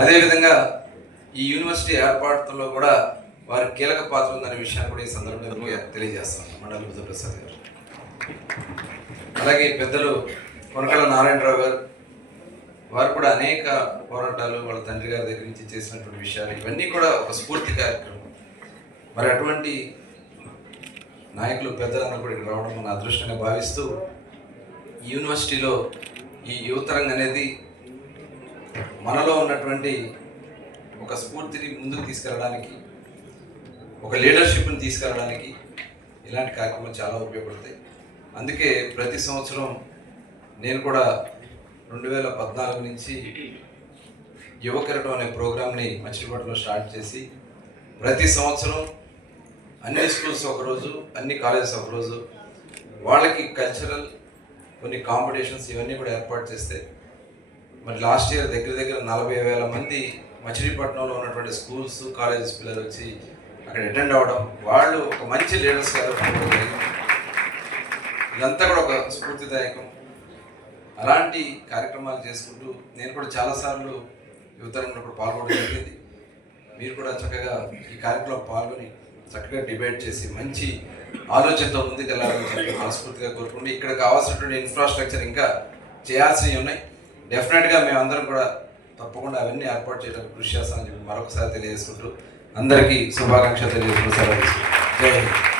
అదేవిధంగా ఈ యూనివర్సిటీ ఏర్పాటులో కూడా వారి కీలక పాత్ర ఉందనే విషయాన్ని కూడా ఈ సందర్భంగా తెలియజేస్తాను మండలి బుద్ధప్రసాద్ గారు. అలాగే పెద్దలు కొనకళ్ళ నారాయణరావు గారు, వారు కూడా అనేక పోరాటాలు వాళ్ళ తండ్రి గారి దగ్గర నుంచి చేసినటువంటి విషయాలు ఇవన్నీ కూడా ఒక స్ఫూర్తి కార్యక్రమం. మరి అటువంటి నాయకులు పెద్దలందరూ కూడా ఇక్కడ రావడం మన అదృష్టంగా భావిస్తూ ఈ యూనివర్సిటీలో ఈ యువతరంగం అనేది మనలో ఉన్నటువంటి ఒక స్ఫూర్తిని ముందుకు తీసుకెళ్ళడానికి, ఒక లీడర్షిప్ని తీసుకెళ్ళడానికి ఇలాంటి కార్యక్రమాలు చాలా ఉపయోగపడతాయి. అందుకే ప్రతి సంవత్సరం నేను కూడా 2014 నుంచి యువకెరటం అనే ప్రోగ్రామ్ని మచిలీపట్నంలో స్టార్ట్ చేసి ప్రతి సంవత్సరం అన్ని స్కూల్స్ ఒకరోజు, అన్ని కాలేజెస్ ఒకరోజు, వాళ్ళకి కల్చరల్ కొన్ని కాంపిటీషన్స్ ఇవన్నీ కూడా ఏర్పాటు చేస్తే మరి లాస్ట్ ఇయర్ దగ్గర దగ్గర 40,000 మంది మచిలీపట్నంలో ఉన్నటువంటి స్కూల్స్ కాలేజెస్ పిల్లలు వచ్చి అక్కడ అటెండ్ అవ్వడం, వాళ్ళు ఒక మంచి లీడర్స్ ఇదంతా కూడా ఒక స్ఫూర్తిదాయకం. అలాంటి కార్యక్రమాలు చేసుకుంటూ నేను కూడా చాలాసార్లు యువతరంలో కూడా పాల్గొనడం జరిగింది. మీరు కూడా చక్కగా ఈ కార్యక్రమంలో పాల్గొని చక్కగా డిబేట్ చేసి మంచి ఆలోచనతో ముందుకు వెళ్ళాలని చెప్పి మనస్ఫూర్తిగా కోరుకుంటూ ఇక్కడ కావాల్సినటువంటి ఇన్ఫ్రాస్ట్రక్చర్ ఇంకా చేయాల్సినవి ఉన్నాయి. డెఫినెట్గా మేమందరం కూడా తప్పకుండా అవన్నీ ఏర్పాటు చేయడానికి కృషి చేస్తామని చెప్పి మరొకసారి తెలియజేసుకుంటూ అందరికీ శుభాకాంక్షలు తెలియజేసుకుంటూ సెలవు తీసుకుంటాం. జై హింద్.